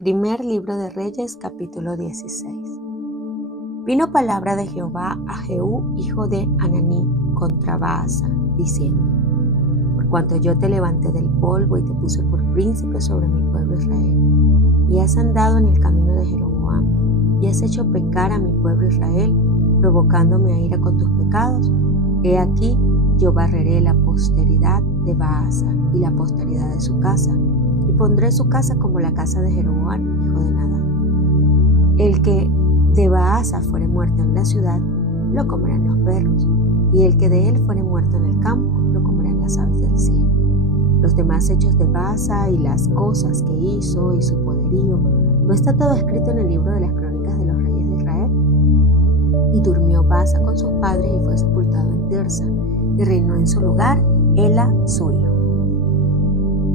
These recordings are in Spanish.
Primer libro de Reyes, capítulo 16. Vino palabra de Jehová a Jehú, hijo de Hananí, contra Baasa, diciendo: Por cuanto yo te levanté del polvo y te puse por príncipe sobre mi pueblo Israel, y has andado en el camino de Jeroboam, y has hecho pecar a mi pueblo Israel, provocándome a ira con tus pecados, he aquí yo barreré la posteridad de Baasa y la posteridad de su casa, y pondré su casa como la casa de Jeroboam, hijo de Nadab. El que de Baasa fuere muerto en la ciudad, lo comerán los perros, y el que de él fuere muerto en el campo, lo comerán las aves del cielo. Los demás hechos de Baasa y las cosas que hizo y su poderío, ¿no está todo escrito en el libro de las crónicas de los reyes de Israel? Y durmió Baasa con sus padres y fue sepultado en Tirsa, y reinó en su lugar Ela su hijo.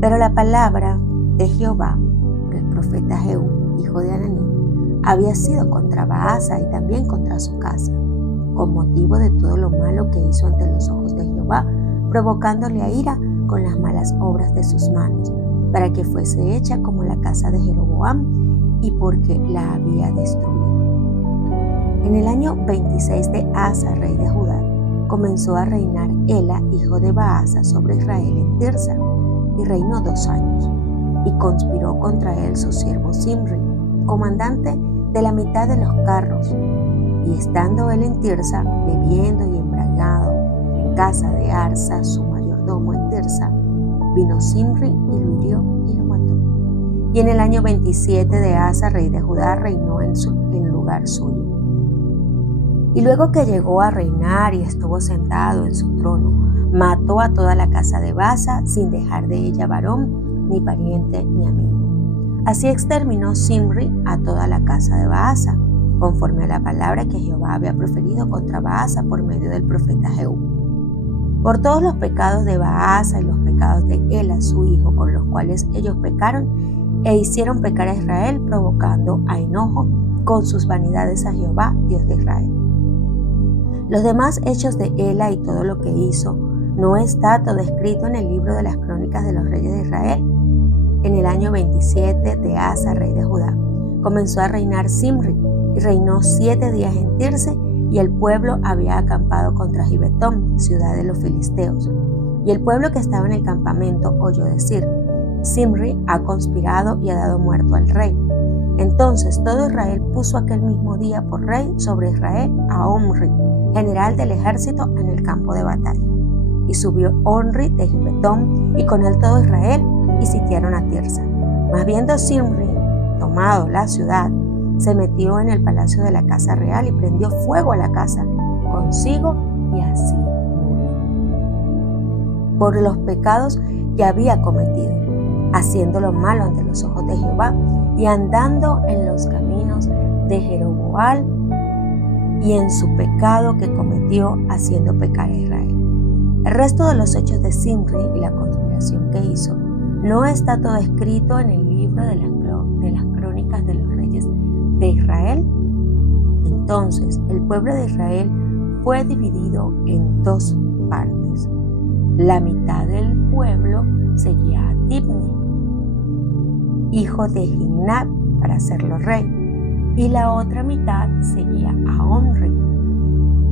Pero la palabra de Jehová por el profeta Jehú, hijo de Hananí, había sido contra Baasa y también contra su casa, con motivo de todo lo malo que hizo ante los ojos de Jehová, provocándole a ira con las malas obras de sus manos, para que fuese hecha como la casa de Jeroboam, y porque la había destruido. En el año 26 de Asa, rey de Judá, comenzó a reinar Ela, hijo de Baasa, sobre Israel en Tirsa, y reinó 2 años. Y conspiró contra él su siervo Zimri, comandante de la mitad de los carros. Y estando él en Tirsa, bebiendo y embriagado, en casa de Arsa, su mayordomo en Tirsa, vino Zimri y lo hirió y lo mató. Y en el año 27 de Asa, rey de Judá, reinó en lugar suyo. Y luego que llegó a reinar y estuvo sentado en su trono, mató a toda la casa de Baasa, sin dejar de ella varón, ni pariente, ni amigo. Así exterminó Zimri a toda la casa de Baasa, conforme a la palabra que Jehová había proferido contra Baasa por medio del profeta Jehú. Por todos los pecados de Baasa y los pecados de Ela su hijo, con los cuales ellos pecaron, e hicieron pecar a Israel, provocando a enojo con sus vanidades a Jehová, Dios de Israel. Los demás hechos de Ela y todo lo que hizo, ¿no está todo escrito en el libro de las crónicas de los reyes de Israel? En el año 27 de Asa, rey de Judá, comenzó a reinar Zimri, y reinó 7 días en Tirse, y el pueblo había acampado contra Gibetón, ciudad de los filisteos. Y el pueblo que estaba en el campamento oyó decir: Zimri ha conspirado y ha dado muerto al rey. Entonces todo Israel puso aquel mismo día por rey sobre Israel a Omri, general del ejército, en el campo de batalla. Y subió Omri de Gibetón, y con él todo Israel, y sitiaron a Tirsa. Mas viendo Zimri tomado la ciudad, se metió en el palacio de la casa real y prendió fuego a la casa consigo, y así murió. Por los pecados que había cometido, haciendo lo malo ante los ojos de Jehová, y andando en los caminos de Jeroboam, y en su pecado que cometió, haciendo pecar a Israel. El resto de los hechos de Zimri y la conspiración que hizo, ¿no está todo escrito en el libro de las crónicas de los reyes de Israel? Entonces el pueblo de Israel fue dividido en 2 partes. La mitad del pueblo seguía a Tibni, hijo de Ginat, para hacerlo rey, y la otra mitad seguía a Omri.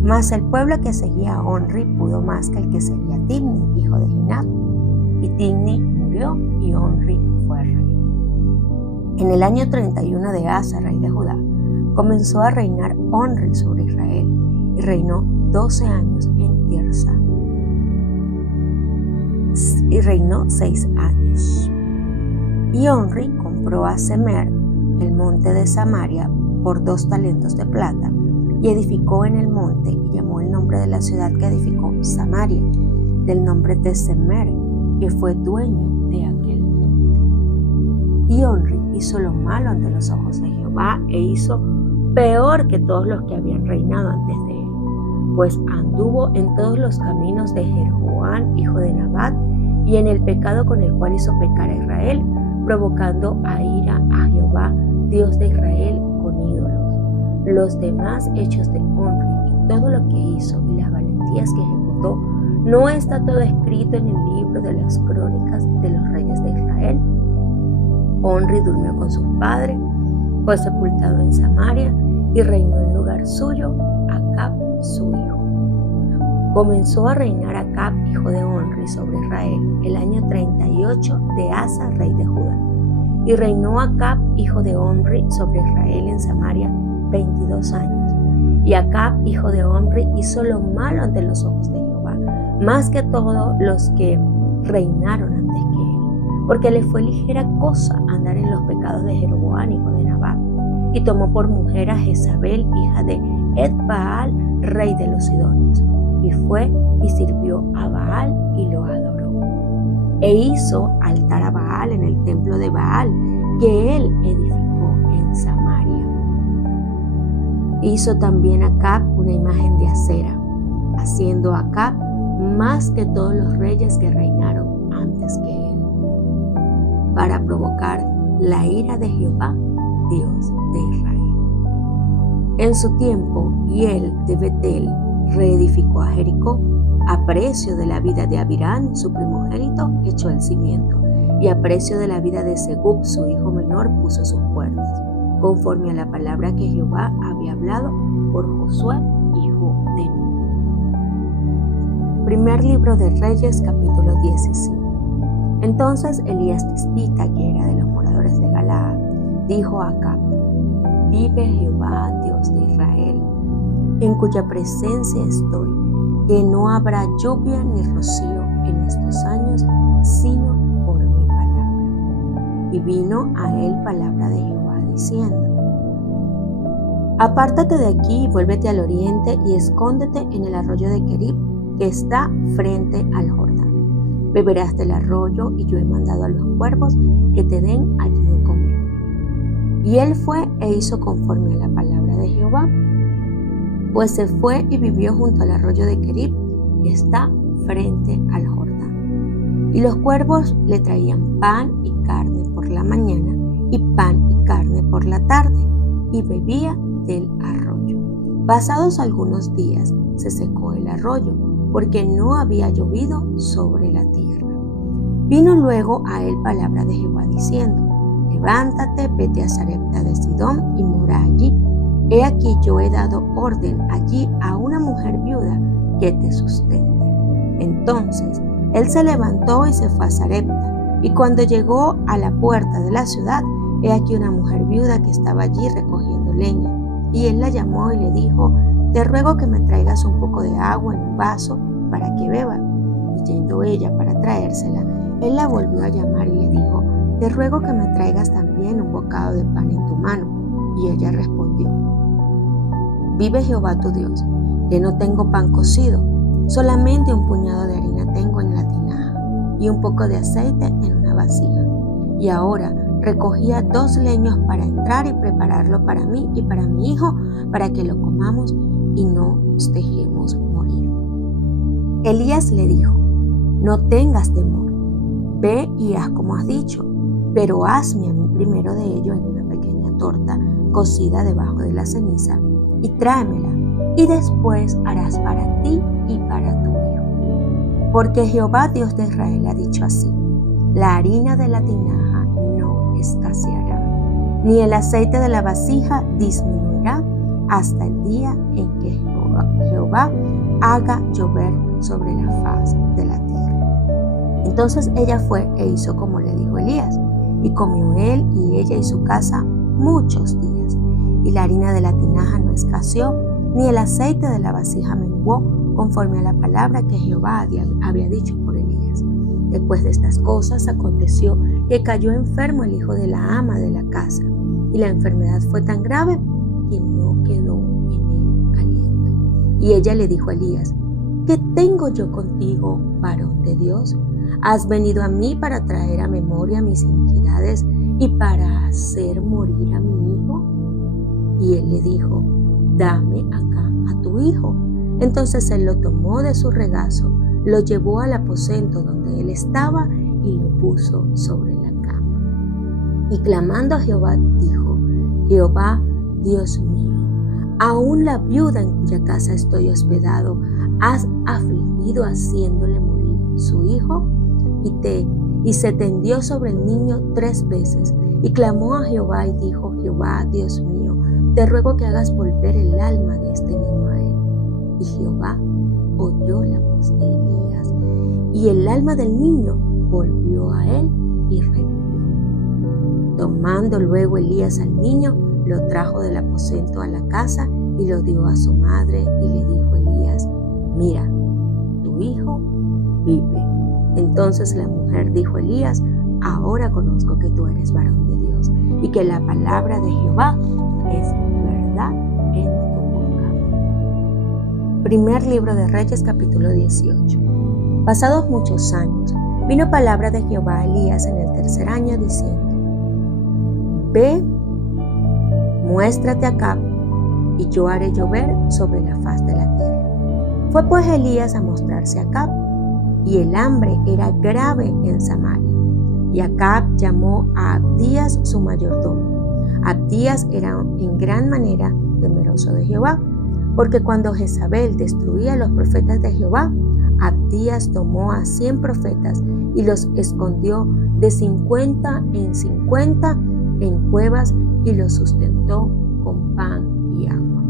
Mas el pueblo que seguía a Omri pudo más que el que seguía a Tibni, hijo de Ginat. Y Tibni murió y Omri fue rey. En el año 31 de Asa, rey de Judá, comenzó a reinar Omri sobre Israel, y reinó 12 años en Tirsa, y reinó 6 años. Y Omri compró a Semer, el monte de Samaria, por 2 talentos de plata, y edificó en el monte, y llamó el nombre de la ciudad que edificó Samaria, del nombre de Semer, que fue dueño de aquel monte. Y Omri hizo lo malo ante los ojos de Jehová, e hizo peor que todos los que habían reinado antes de él, pues anduvo en todos los caminos de Jeroboam, hijo de Nabat, y en el pecado con el cual hizo pecar a Israel, provocando a ira a Jehová, Dios de Israel, con ídolos. Los demás hechos de Omri y todo lo que hizo y las valentías que ejecutó, ¿no está todo escrito en el libro de las crónicas de los reyes de Israel? Omri durmió con sus padres, fue sepultado en Samaria y reinó en lugar suyo Acab, su hijo. Comenzó a reinar Acab, hijo de Omri, sobre Israel el año 38 de Asa, rey de Judá. Y reinó Acab, hijo de Omri, sobre Israel en Samaria 22 años. Y Acab, hijo de Omri, hizo lo malo ante los ojos de Jehová, más que todos los que reinaron antes que él, porque le fue ligera cosa andar en los pecados de Jeroboam, hijo de Nabat, y tomó por mujer a Jezabel, hija de Ed-Baal, rey de los Sidonios, y fue y sirvió a Baal y lo adoró. E hizo altar a Baal en el templo de Baal, que él edificó en Samaria. Hizo también Acab una imagen de acera, haciendo Acab más que todos los reyes que reinaron antes que él, para provocar la ira de Jehová, Dios de Israel. En su tiempo, Hiel de Betel reedificó a Jericó. A precio de la vida de Abirán, su primogénito, echó el cimiento, y a precio de la vida de Segub, su hijo menor, puso sus puertas, conforme a la palabra que Jehová había hablado por Josué, hijo de Nun. Primer libro de Reyes, capítulo 17. Entonces Elías Tisbita, que era de los moradores de Galaad, dijo a Acab: vive Jehová, Dios de Israel, en cuya presencia estoy, que no habrá lluvia ni rocío en estos años, sino por mi palabra. Y vino a él palabra de Jehová diciendo: apártate de aquí y vuélvete al oriente y escóndete en el arroyo de Kerib, que está frente al Jordán. Beberás del arroyo, y yo he mandado a los cuervos que te den allí de comer. Y él fue e hizo conforme a la palabra de Jehová, pues se fue y vivió junto al arroyo de Kerib, que está frente al Jordán. Y los cuervos le traían pan y carne por la mañana, y pan y carne por la tarde, y bebía del arroyo. Pasados algunos días se secó el arroyo, porque no había llovido sobre la tierra. Vino luego a él palabra de Jehová diciendo: levántate, vete a Sarepta de Sidón y mora allí. He aquí yo he dado orden allí a una mujer viuda que te sustente. Entonces él se levantó y se fue a Sarepta, y cuando llegó a la puerta de la ciudad, he aquí una mujer viuda que estaba allí recogiendo leña. Y él la llamó y le dijo: te ruego que me traigas un poco de agua en un vaso para que beba. Y yendo ella para traérsela, él la volvió a llamar y le dijo: te ruego que me traigas también un bocado de pan en tu mano. Y ella respondió: vive Jehová tu Dios, que no tengo pan cocido, solamente un puñado de harina tengo en la tinaja, y un poco de aceite en una vasija. Y ahora recogía 2 leños para entrar y prepararlo para mí y para mi hijo, para que lo comamos y no nos dejemos morir. Elías le dijo: no tengas temor, ve y haz como has dicho, pero hazme a mí primero de ello en una pequeña torta cocida debajo de la ceniza, y tráemela, y después harás para ti y para tu hijo. Porque Jehová Dios de Israel ha dicho así: la harina de la tinaja no escaseará, ni el aceite de la vasija disminuirá hasta el día en que Jehová haga llover sobre la faz de la tierra. Entonces ella fue e hizo como le dijo Elías, y comió él y ella y su casa muchos días. Y la harina de la tinaja no escaseó, ni el aceite de la vasija menguó, conforme a la palabra que Jehová había dicho por Elías. Después de estas cosas aconteció que cayó enfermo el hijo de la ama de la casa, y la enfermedad fue tan grave que no quedó en él aliento. Y ella le dijo a Elías: ¿qué tengo yo contigo, varón de Dios? ¿Has venido a mí para traer a memoria mis iniquidades y para hacer morir a mi hijo? Y él le dijo: dame acá a tu hijo. Entonces él lo tomó de su regazo, lo llevó al aposento donde él estaba y lo puso sobre la cama. Y clamando a Jehová dijo: Jehová, Dios mío, aún la viuda en cuya casa estoy hospedado, has afligido haciéndole morir su hijo. Y se tendió sobre el niño 3 veces, Y clamó a Jehová y dijo: Jehová, Dios mío, te ruego que hagas volver el alma de este niño a él. Y Jehová oyó la voz de Elías, y el alma del niño volvió a él y revivió. Tomando luego Elías al niño, lo trajo del aposento a la casa y lo dio a su madre, y le dijo Elías: mira, tu hijo vive. Entonces la mujer dijo a Elías: ahora conozco que tú eres varón de Dios, y que la palabra de Jehová es verdad en tu boca. Primer libro de Reyes, capítulo 18. Pasados muchos años, vino palabra de Jehová a Elías en el tercer año, diciendo: ve, muéstrate a Acab, y yo haré llover sobre la faz de la tierra. Fue pues Elías a mostrarse a Acab, y el hambre era grave en Samaria. Y Acab llamó a Abdías su mayordomo. Abdías era en gran manera temeroso de Jehová, porque cuando Jezabel destruía a los profetas de Jehová, Abdías tomó a 100 profetas y los escondió de 50 en 50 en cuevas, y los sustentó con pan y agua.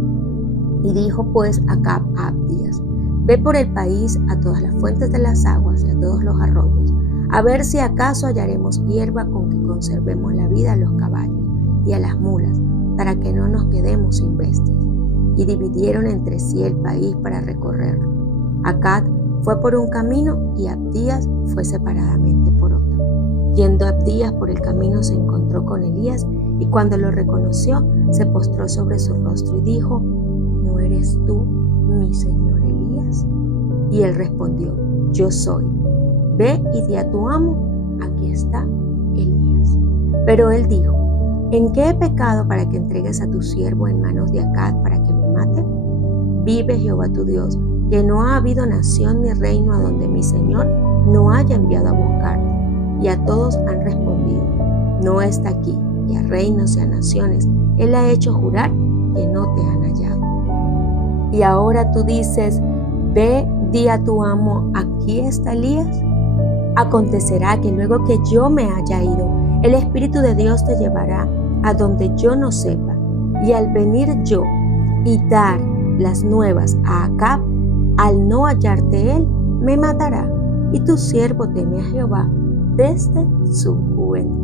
Y dijo pues Acab a Abdías: ve por el país a todas las fuentes de las aguas y a todos los arroyos, a ver si acaso hallaremos hierba con que conservemos la vida a los caballos y a las mulas, para que no nos quedemos sin bestias. Y dividieron entre sí el país para recorrerlo. Acab fue por un camino y Abdías fue separadamente por otro. Yendo Abdías por el camino, se encontró con Elías, y cuando lo reconoció, se postró sobre su rostro y dijo: ¿no eres tú, mi señor Elías? Y él respondió: yo soy. Ve y di a tu amo: aquí está Elías. Pero él dijo: ¿en qué he pecado para que entregues a tu siervo en manos de Acab para que me mate? Vive Jehová tu Dios, que no ha habido nación ni reino a donde mi señor no haya enviado a buscarte. Y a todos han respondido: no está aquí. Y a reinos y a naciones él ha hecho jurar que no te han hallado. Y ahora tú dices: ve, di a tu amo: aquí está Elías. Acontecerá que luego que yo me haya ido, el Espíritu de Dios te llevará a donde yo no sepa, y al venir yo y dar las nuevas a Acab, al no hallarte él, me matará, y tu siervo teme a Jehová desde su juventud.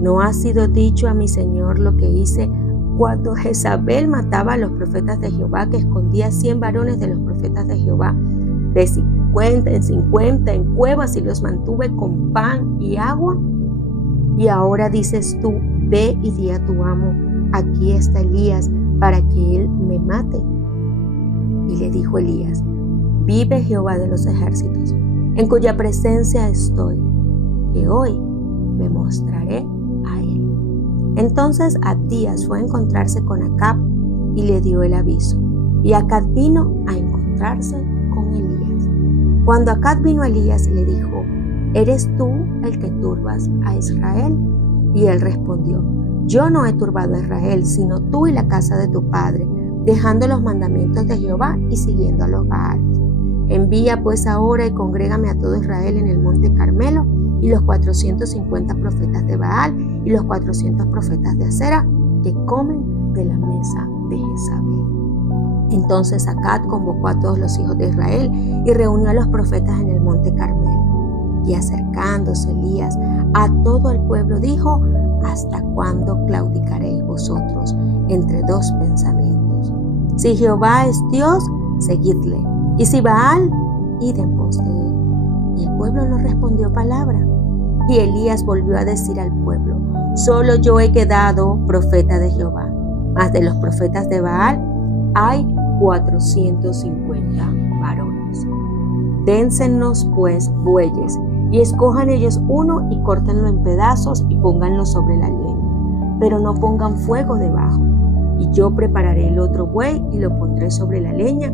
¿No ha sido dicho a mi señor lo que hice cuando Jezabel mataba a los profetas de Jehová, que escondía 100 varones de los profetas de Jehová, de 50 en 50 en cuevas, y los mantuve con pan y agua? Y ahora dices tú: ve y di a tu amo: aquí está Elías, para que él me mate. Y le dijo Elías: vive Jehová de los ejércitos, en cuya presencia estoy, que hoy me mostraré a él. Entonces Abdías fue a encontrarse con Acab y le dio el aviso, y Acab vino a encontrarse con Elías. Cuando Acab vino a Elías, le dijo: ¿eres tú el que turbas a Israel? Y él respondió: yo no he turbado a Israel, sino tú y la casa de tu padre, dejando los mandamientos de Jehová y siguiendo a los Baales. Envía pues ahora y congrégame a todo Israel en el monte Carmelo, y los 450 profetas de Baal y los 400 profetas de Acera, que comen de la mesa de Jezabel. Entonces Acab convocó a todos los hijos de Israel y reunió a los profetas en el monte Carmelo. Y acercándose Elías a todo el pueblo, dijo: ¿hasta cuándo claudicaréis vosotros entre dos pensamientos? Si Jehová es Dios, seguidle, y si Baal, id en pos de él. Y el pueblo no respondió palabra. Y Elías volvió a decir al pueblo: solo yo he quedado profeta de Jehová, mas de los profetas de Baal hay 450 varones. Dénsenos pues bueyes, y escojan ellos uno y córtenlo en pedazos y pónganlo sobre la leña, pero no pongan fuego debajo. Y yo prepararé el otro buey y lo pondré sobre la leña,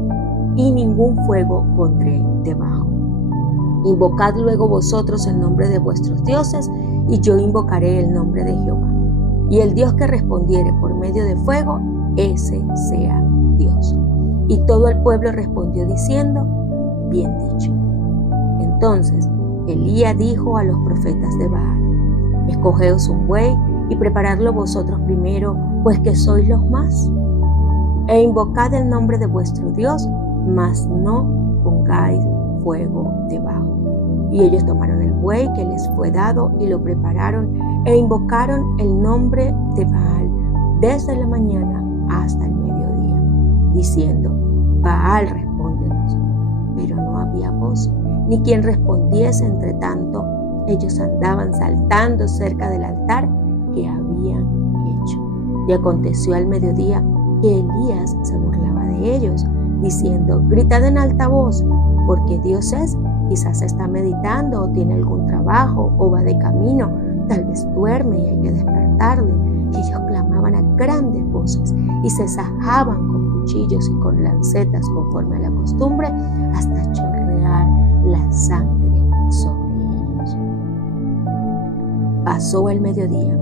y ningún fuego pondré debajo. Invocad luego vosotros el nombre de vuestros dioses, y yo invocaré el nombre de Jehová. Y el Dios que respondiere por medio de fuego, ese sea Dios. Y todo el pueblo respondió diciendo: bien dicho. Entonces Elías dijo a los profetas de Baal: Escogeos un buey y preparadlo vosotros primero, pues que sois los más. E invocad el nombre de vuestro Dios, mas no pongáis fuego debajo. Y ellos tomaron el buey que les fue dado y lo prepararon e invocaron el nombre de Baal desde la mañana hasta el mediodía, diciendo: Baal, respóndenos. Pero no había voz, ni quien respondiese. Entre tanto, ellos andaban saltando cerca del altar que habían hecho. Y aconteció al mediodía que Elías se burlaba de ellos, diciendo: Gritad en alta voz, porque Dios es, quizás está meditando o tiene algún trabajo o va de camino, tal vez duerme y hay que despertarle. Y ellos clamaban a grandes voces y se sajaban con cuchillos y con lancetas conforme a la costumbre, hasta chorrear la sangre sobre ellos. Pasó el mediodía.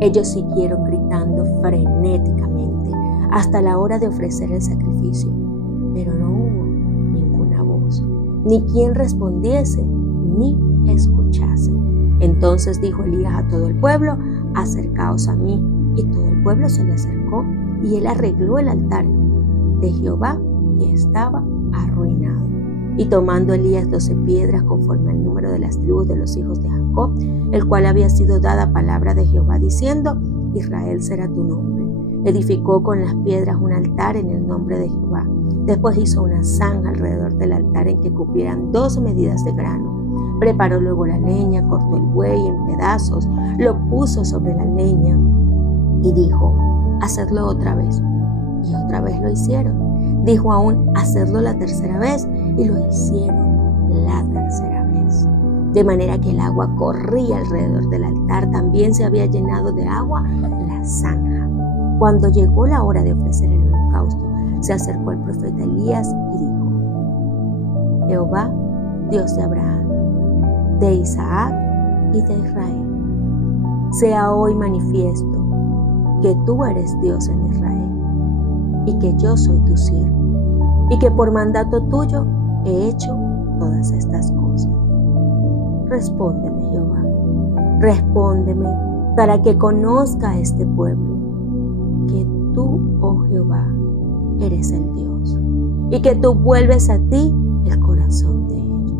Ellos siguieron gritando frenéticamente hasta la hora de ofrecer el sacrificio, pero no hubo ninguna voz, ni quien respondiese, ni escuchase. Entonces dijo Elías a todo el pueblo: Acercaos a mí. Y todo el pueblo se le acercó, y él arregló el altar de Jehová, que estaba arruinado. Y tomando Elías 12 piedras conforme al número de las tribus de los hijos de Jacob, el cual había sido dada palabra de Jehová diciendo: Israel será tu nombre. Edificó con las piedras un altar en el nombre de Jehová. Después hizo una zanja alrededor del altar en que cupieran 2 medidas de grano. Preparó luego la leña, cortó el buey en pedazos, lo puso sobre la leña y dijo: Hacedlo otra vez. Y otra vez lo hicieron. Dijo aún: Hacedlo la tercera vez. Y lo hicieron la tercera vez. De manera que el agua corría alrededor del altar. También se había llenado de agua la zanja. Cuando llegó la hora de ofrecer el holocausto, se acercó el profeta Elías y dijo: Jehová, Dios de Abraham, de Isaac y de Israel, sea hoy manifiesto que tú eres Dios en Israel y que yo soy tu siervo y que por mandato tuyo he hecho todas estas cosas. Respóndeme, Jehová, respóndeme, para que conozca este pueblo que tú, oh Jehová, eres el Dios y que tú vuelves a ti el corazón de ellos.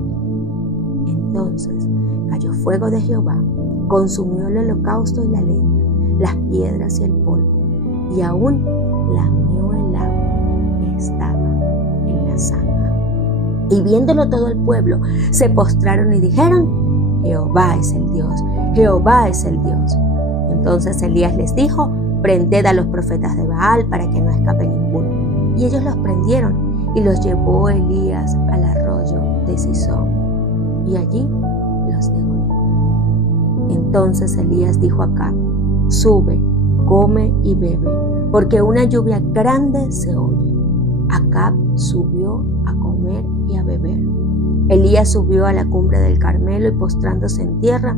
Entonces cayó fuego de Jehová, consumió el holocausto y la leña, las piedras y el polvo, y aún lamió el agua que estaba en la zanja. Y viéndolo todo el pueblo, se postraron y dijeron: Jehová es el Dios, Jehová es el Dios. Entonces Elías les dijo: Prended a los profetas de Baal para que no escape ninguno. Y ellos los prendieron y los llevó Elías al arroyo de Cisón, y allí los degolló. Entonces Elías dijo a Acab: Sube, come y bebe, porque una lluvia grande se oye. Acab subió a comer y a beber. Elías subió a la cumbre del Carmelo y postrándose en tierra,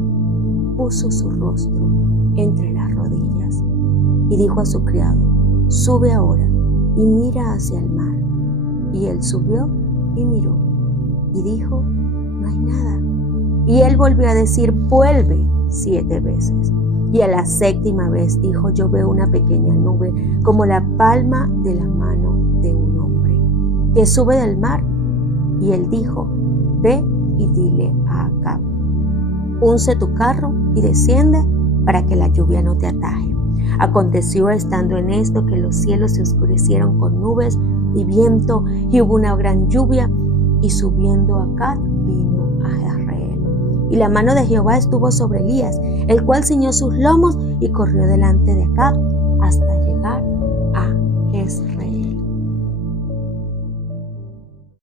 puso su rostro entre las rodillas y dijo a su criado: Sube ahora y mira hacia el mar. Y él subió y miró y dijo: No hay nada. Y él volvió a decir: Vuelve 7 veces. Y a la 7ª vez dijo: Yo veo una pequeña nube como la palma de la mano de un hombre que sube del mar. Y él dijo: Ve y dile a Acab: Unce tu carro y desciende para que la lluvia no te ataje. Aconteció estando en esto que los cielos se oscurecieron con nubes y viento, y hubo una gran lluvia, y subiendo Acab vino a Jezreel. Y la mano de Jehová estuvo sobre Elías, el cual ciñó sus lomos y corrió delante de Acab